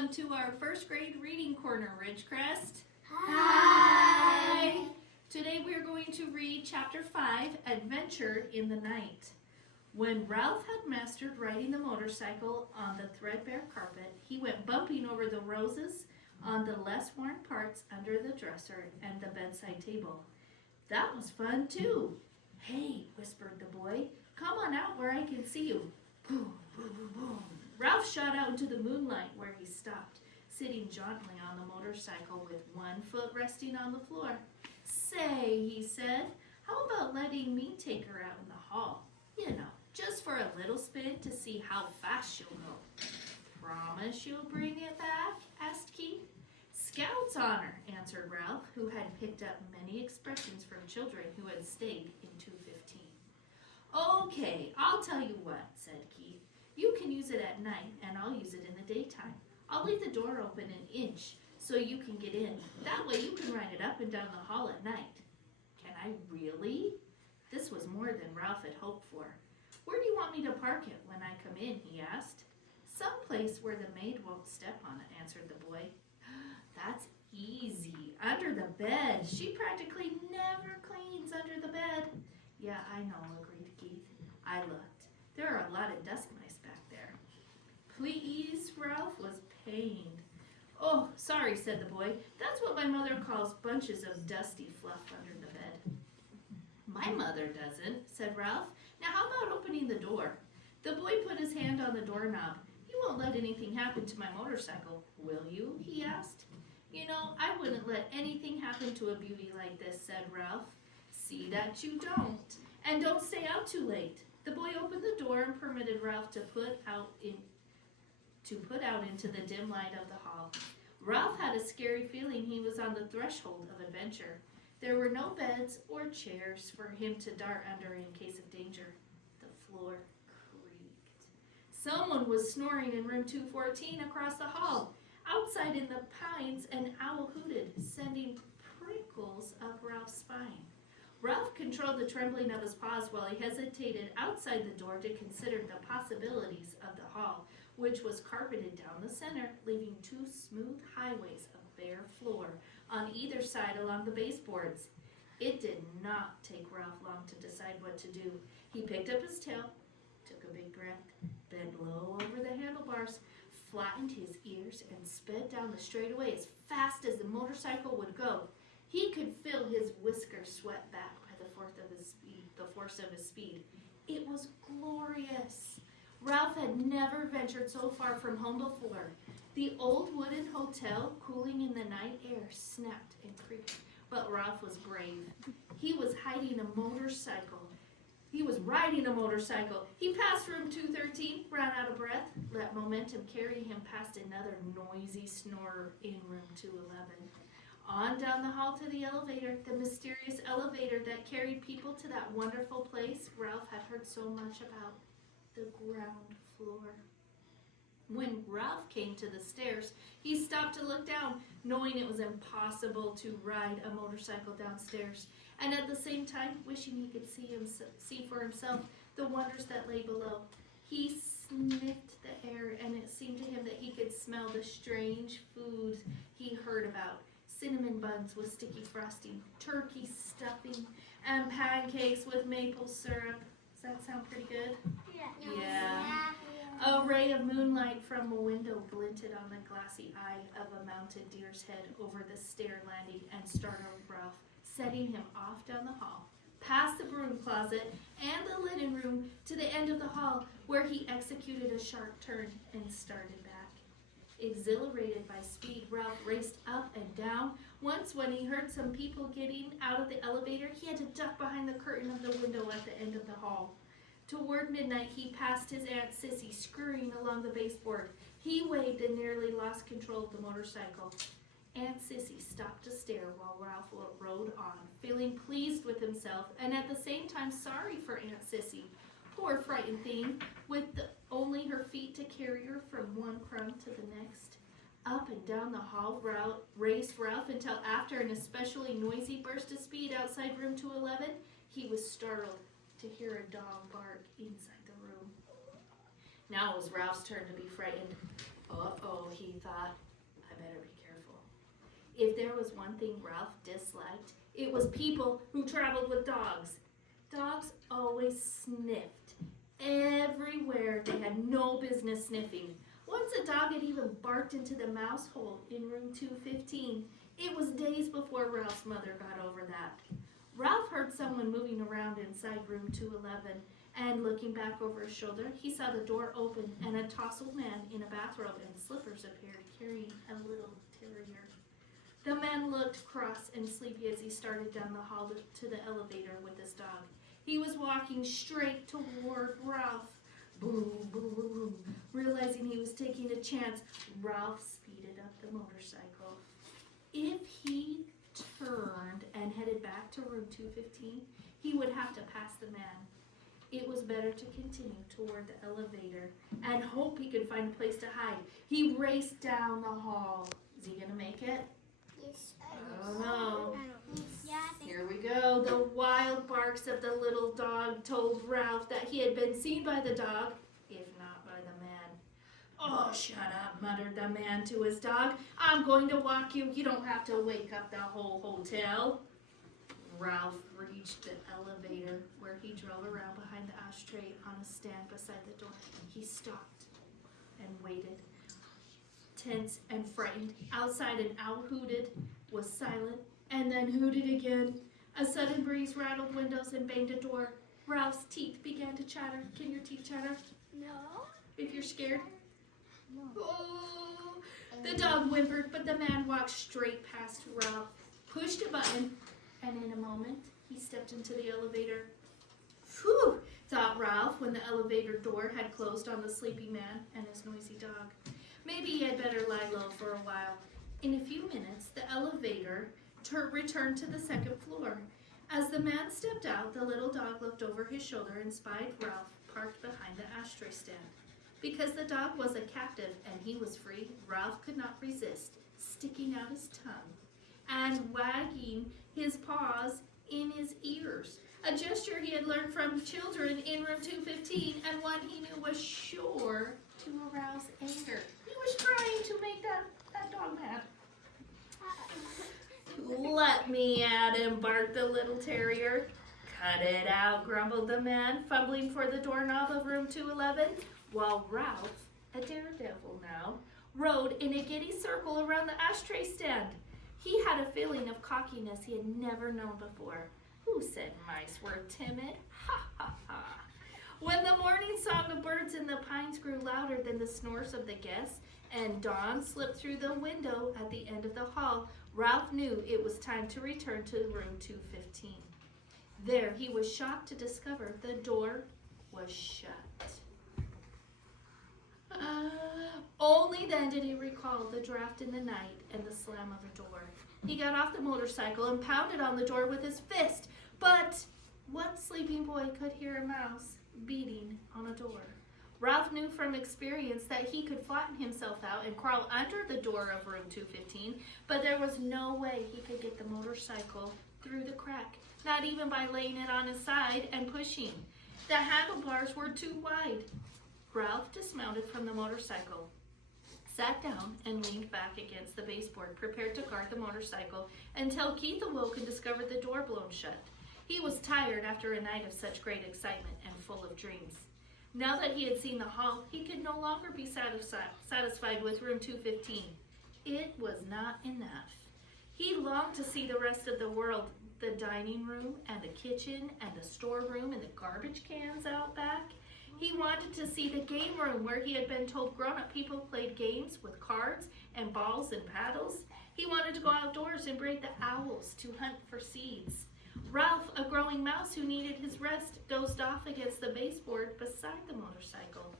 Welcome to our first grade reading corner, Ridge Crest. Hi! Today we are going to read Chapter 5, Adventure in the Night. When Ralph had mastered riding the motorcycle on the threadbare carpet, he went bumping over the roses on the less worn parts under the dresser and the bedside table. That was fun too. Hey, whispered the boy, come on out where I can see you. Boom, boom, boom, boom. Ralph shot out into the moonlight where he stopped, sitting jauntily on the motorcycle with one foot resting on the floor. Say, he said, how about letting me take her out in the hall? You know, just for a little spin to see how fast she'll go. Promise you'll bring it back? Asked Keith. Scout's honor, answered Ralph, who had picked up many expressions from children who had stayed in 215. Okay, I'll tell you what, said Keith. You can use it at night, and I'll use it in the daytime. I'll leave the door open an inch so you can get in. That way you can ride it up and down the hall at night. Can I really? This was more than Ralph had hoped for. Where do you want me to park it when I come in, he asked. Someplace where the maid won't step on it, answered the boy. That's easy. Under the bed. She practically never cleans under the bed. Yeah, I know, agreed Keith. I looked. There are a lot of dust mice back there. Please, Ralph was pained. Oh, sorry, said the boy. That's what my mother calls bunches of dusty fluff under the bed. My mother doesn't, said Ralph. Now how about opening the door? The boy put his hand on the doorknob. You won't let anything happen to my motorcycle, will you? He asked. You know, I wouldn't let anything happen to a beauty like this, said Ralph. See that you don't. And don't stay out too late. The boy opened the door and permitted Ralph to put out into the dim light of the hall. Ralph had a scary feeling he was on the threshold of adventure. There were no beds or chairs for him to dart under in case of danger. The floor creaked. Someone was snoring in room 214 across the hall. Outside in the pines, an owl hooted, sending prickles up Ralph's spine. Ralph controlled the trembling of his paws while he hesitated outside the door to consider the possibilities of the hall, which was carpeted down the center, leaving two smooth highways of bare floor on either side along the baseboards. It did not take Ralph long to decide what to do. He picked up his tail, took a big breath, bent low over the handlebars, flattened his ears, and sped down the straightaway as fast as the motorcycle would go. He could feel his whiskers sweat back by the force of his speed. It was glorious. Ralph had never ventured so far from home before. The old wooden hotel, cooling in the night air, snapped and creaked. But Ralph was brave. He was riding a motorcycle. He passed room 213, ran out of breath, let momentum carry him past another noisy snorer in room 211. On down the hall to the elevator, the mysterious elevator that carried people to that wonderful place Ralph had heard so much about, the ground floor. When Ralph came to the stairs, he stopped to look down, knowing it was impossible to ride a motorcycle downstairs, and at the same time wishing he could see for himself the wonders that lay below. He sniffed the air, and it seemed to him that he could smell the strange foods he heard about. Cinnamon buns with sticky frosting, turkey stuffing, and pancakes with maple syrup. Does that sound pretty good? Yeah. A ray of moonlight from a window glinted on the glassy eye of a mounted deer's head over the stair landing and startled Ralph, setting him off down the hall, past the broom closet and the linen room to the end of the hall, where he executed a sharp turn and started back. Exhilarated by speed, Ralph raced up and down. Once, when he heard some people getting out of the elevator, he had to duck behind the curtain of the window at the end of the hall. Toward midnight, he passed his Aunt Sissy scurrying along the baseboard. He waved and nearly lost control of the motorcycle. Aunt Sissy stopped to stare while Ralph rode on, feeling pleased with himself and at the same time sorry for Aunt Sissy. Poor frightened thing, with only her feet to carry her from one crumb to the next. Up and down the hall raced Ralph until after an especially noisy burst of speed outside room 211, he was startled to hear a dog bark inside the room. Now it was Ralph's turn to be frightened. Uh-oh, he thought, I better be careful. If there was one thing Ralph disliked, it was people who traveled with dogs. Dogs always sniffed everywhere they had no business sniffing. Once a dog had even barked into the mouse hole in room 215. It was days before Ralph's mother got over that. Ralph heard someone moving around inside room 211, and looking back over his shoulder, he saw the door open and a tousled man in a bathrobe and slippers appeared, carrying a little terrier. The man looked cross and sleepy as he started down the hall to the elevator with his dog. He was walking straight toward Ralph. Boom, boom, boom, boom. Realizing he was taking a chance, Ralph speeded up the motorcycle. If he turned and headed back to room 215, he would have to pass the man. It was better to continue toward the elevator and hope he could find a place to hide. He raced down the hall. Is he going to make it? Yes. I don't know. Yeah, I think Here we go. The wild barks of the little dog told Ralph that he had been seen by the dog, if not by the man. Oh, shut up, muttered the man to his dog. I'm going to walk you. You don't have to wake up the whole hotel. Ralph reached the elevator where he drove around behind the ashtray on a stand beside the door. He stopped and waited, tense and frightened. Outside, an owl hooted, was silent, and then hooted again. A sudden breeze rattled windows and banged a door. Ralph's teeth began to chatter. Can your teeth chatter no. if you're scared? No. Oh. The dog whimpered, but the man walked straight past Ralph, pushed a button, and in a moment, he stepped into the elevator. Phew, thought Ralph when the elevator door had closed on the sleepy man and his noisy dog. Maybe he had better lie low for a while. In a few minutes, the elevator returned to the second floor. As the man stepped out, the little dog looked over his shoulder and spied Ralph parked behind the ashtray stand. Because the dog was a captive and he was free, Ralph could not resist sticking out his tongue and wagging his paws in his ears. A gesture he had learned from children in room 215 and one he knew was sure to arouse anger. He was trying to make that dog mad. Let me at him, barked the little terrier. Cut it out, grumbled the man, fumbling for the doorknob of room 211, while Ralph, a daredevil now, rode in a giddy circle around the ashtray stand. He had a feeling of cockiness he had never known before. Who said mice were timid? Ha ha ha. When the morning song of birds in the pines grew louder than the snores of the guests, and dawn slipped through the window at the end of the hall, Ralph knew it was time to return to room 215. There he was shocked to discover the door was shut. Only then did he recall the draft in the night and the slam of a door. He got off the motorcycle and pounded on the door with his fist. But what sleeping boy could hear a mouse beating on a door? Ralph knew from experience that he could flatten himself out and crawl under the door of room 215, but there was no way he could get the motorcycle through the crack, not even by laying it on his side and pushing. The handlebars were too wide. Ralph dismounted from the motorcycle, sat down, and leaned back against the baseboard, prepared to guard the motorcycle until Keith awoke and discovered the door blown shut. He was tired after a night of such great excitement and full of dreams. Now that he had seen the hall, he could no longer be satisfied with room 215. It was not enough. He longed to see the rest of the world, the dining room and the kitchen and the storeroom and the garbage cans out back. He wanted to see the game room where he had been told grown-up people played games with cards and balls and paddles. He wanted to go outdoors and braid the owls to hunt for seeds. Ralph, a growing mouse who needed his rest, dozed off against the baseboard beside the motorcycle.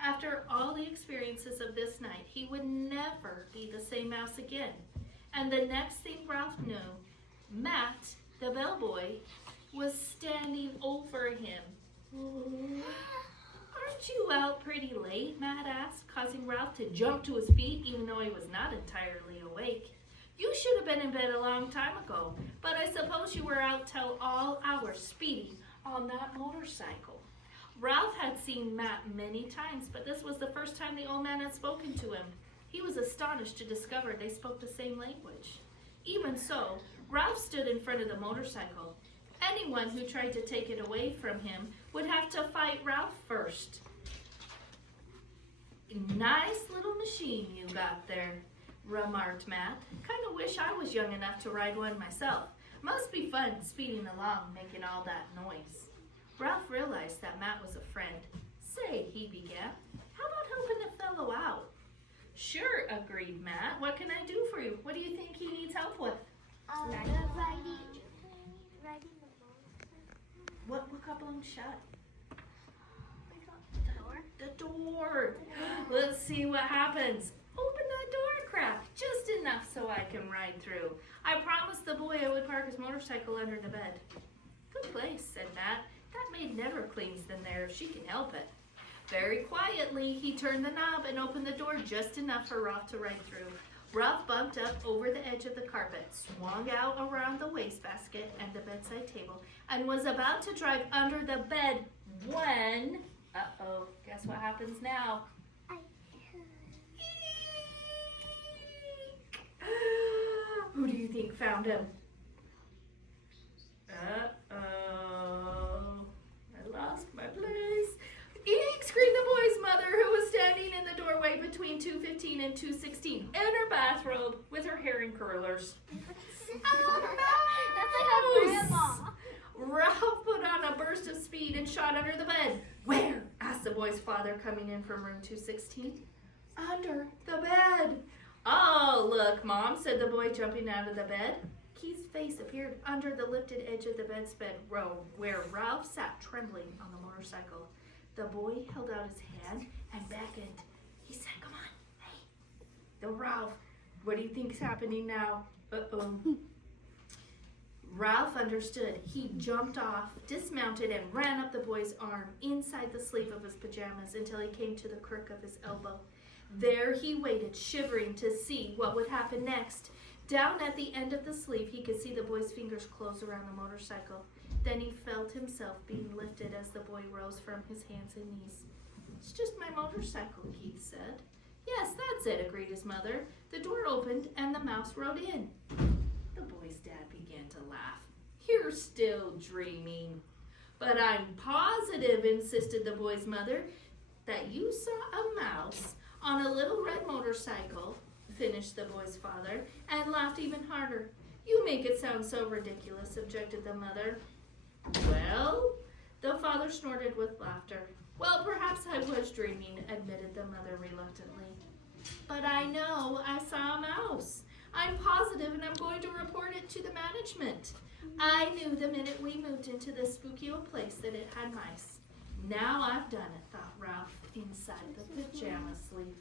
After all the experiences of this night, he would never be the same mouse again. And the next thing Ralph knew, Matt, the bellboy, was standing over him. Aren't you out pretty late? Matt asked, causing Ralph to jump to his feet even though he was not entirely awake. You should have been in bed a long time ago, but I suppose you were out till all hours speeding on that motorcycle. Ralph had seen Matt many times, but this was the first time the old man had spoken to him. He was astonished to discover they spoke the same language. Even so, Ralph stood in front of the motorcycle. Anyone who tried to take it away from him would have to fight Ralph first. Nice little machine you got there, remarked Matt. Kind of wish I was young enough to ride one myself. Must be fun speeding along, making all that noise. Ralph realized that Matt was a friend. Say, he began, how about helping a fellow out? Sure, agreed Matt. What can I do for you? What do you think he needs help with? Riding the motorcycle. What couple of them shut? The door. The door. Let's see what happens. Open that door crack, just enough so I can ride through. I promised the boy I would park his motorcycle under the bed. Good place, said Matt. That maid never cleans them there if she can help it. Very quietly, he turned the knob and opened the door just enough for Ralph to ride through. Ralph bumped up over the edge of the carpet, swung out around the wastebasket and the bedside table, and was about to drive under the bed when... Uh-oh, guess what happens now? Who do you think found him? Uh-oh, I lost my place. Eek! Screamed the boy's mother, who was standing in the doorway between 2:15 and 2:16 in her bathrobe with her hair in curlers. Oh no! That's like a grandma. Ralph put on a burst of speed and shot under the bed. Where? Asked the boy's father, coming in from room 216. Under the bed. Oh, look, Mom, said the boy, jumping out of the bed. Keith's face appeared under the lifted edge of the bedspread row where Ralph sat trembling on the motorcycle. The boy held out his hand and beckoned. He said, come on, hey. The Ralph, what do you think's happening now? Uh-oh. Ralph understood. He jumped off, dismounted, and ran up the boy's arm inside the sleeve of his pajamas until he came to the crook of his elbow. There he waited, shivering to see what would happen next. Down at the end of the sleeve, he could see the boy's fingers close around the motorcycle. Then he felt himself being lifted as the boy rose from his hands and knees. It's just my motorcycle, Keith said. Yes, that's it, agreed his mother. The door opened and the mouse rode in. The boy's dad began to laugh. You're still dreaming. But I'm positive, insisted the boy's mother, that you saw a mouse on a little red motorcycle, finished the boy's father, and laughed even harder. You make it sound so ridiculous, objected the mother. Well, the father snorted with laughter. Well, perhaps I was dreaming, admitted the mother reluctantly. But I know I saw a mouse. I'm positive, and I'm going to report it to the management. I knew the minute we moved into this spooky old place that it had mice. Now I've done it, thought Ralph inside the pajama sleeve.